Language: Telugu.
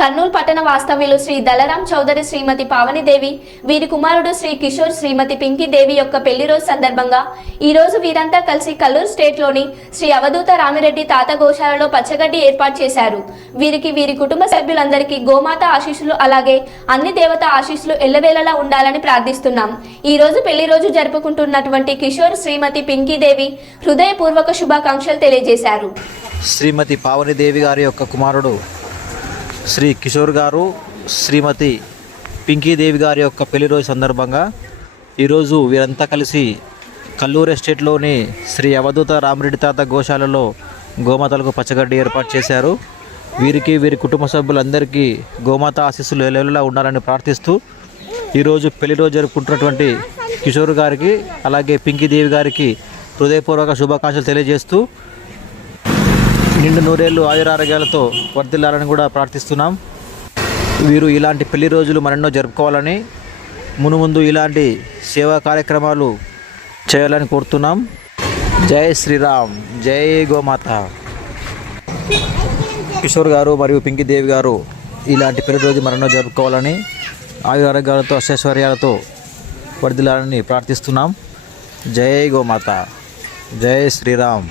కర్నూలు పట్టణ వాస్తవ్యులు శ్రీ దళరాం చౌదరి శ్రీమతి పావనిదేవి వీరి కుమారుడు శ్రీ కిషోర్ శ్రీమతి పింకీదేవి యొక్క పెళ్ళి రోజు సందర్భంగా ఈ రోజు వీరంతా కలిసి కల్లూరు స్టేట్లోని శ్రీ అవధూత రామిరెడ్డి తాత గోశాలలో పచ్చగడ్డి ఏర్పాటు చేశారు. వీరికి వీరి కుటుంబ సభ్యులందరికీ గోమాత ఆశీస్సులు అలాగే అన్ని దేవత ఆశీస్సులు ఎల్లవేళలా ఉండాలని ప్రార్థిస్తున్నాం. ఈ రోజు పెళ్ళి రోజు జరుపుకుంటున్నటువంటి కిషోర్ శ్రీమతి పింకీదేవి హృదయపూర్వక శుభాకాంక్షలు తెలియజేశారు. శ్రీమతి పావనిదేవి గారి యొక్క కుమారుడు శ్రీ కిషోర్ గారు శ్రీమతి పింకీదేవి గారి యొక్క పెళ్ళి రోజు సందర్భంగా ఈరోజు వీరంతా కలిసి కల్లూరు ఎస్టేట్లోని శ్రీ అవధూత రామరెడ్డి తాత గోశాలలో గోమాతలకు పచ్చగడ్డి ఏర్పాటు చేశారు. వీరికి వీరి కుటుంబ సభ్యులందరికీ గోమాత ఆశీస్సులు ఎల్లెల్లా ఉండాలని ప్రార్థిస్తూ ఈరోజు పెళ్ళి రోజు జరుపుకుంటున్నటువంటి కిషోర్ గారికి అలాగే పింకీదేవి గారికి హృదయపూర్వక శుభాకాంక్షలు తెలియజేస్తూ నిండు నూరేళ్ళు ఆయురారోగ్యాలతో వర్ధిల్లాలని కూడా ప్రార్థిస్తున్నాం. వీరు ఇలాంటి పెళ్ళి రోజులు మరెన్నో జరుపుకోవాలని మునుముందు ఇలాంటి సేవా కార్యక్రమాలు చేయాలని కోరుతున్నాం. జై శ్రీరామ్ జై గోమాత. కిషోర్ గారు మరియు పింకీదేవి గారు ఇలాంటి పెళ్ళి రోజు మరెన్నో జరుపుకోవాలని ఆయురారోగ్యాలతో అష్టైశ్వర్యాలతో వర్ధిల్లాలని ప్రార్థిస్తున్నాం. జై గోమాత జై శ్రీరామ్.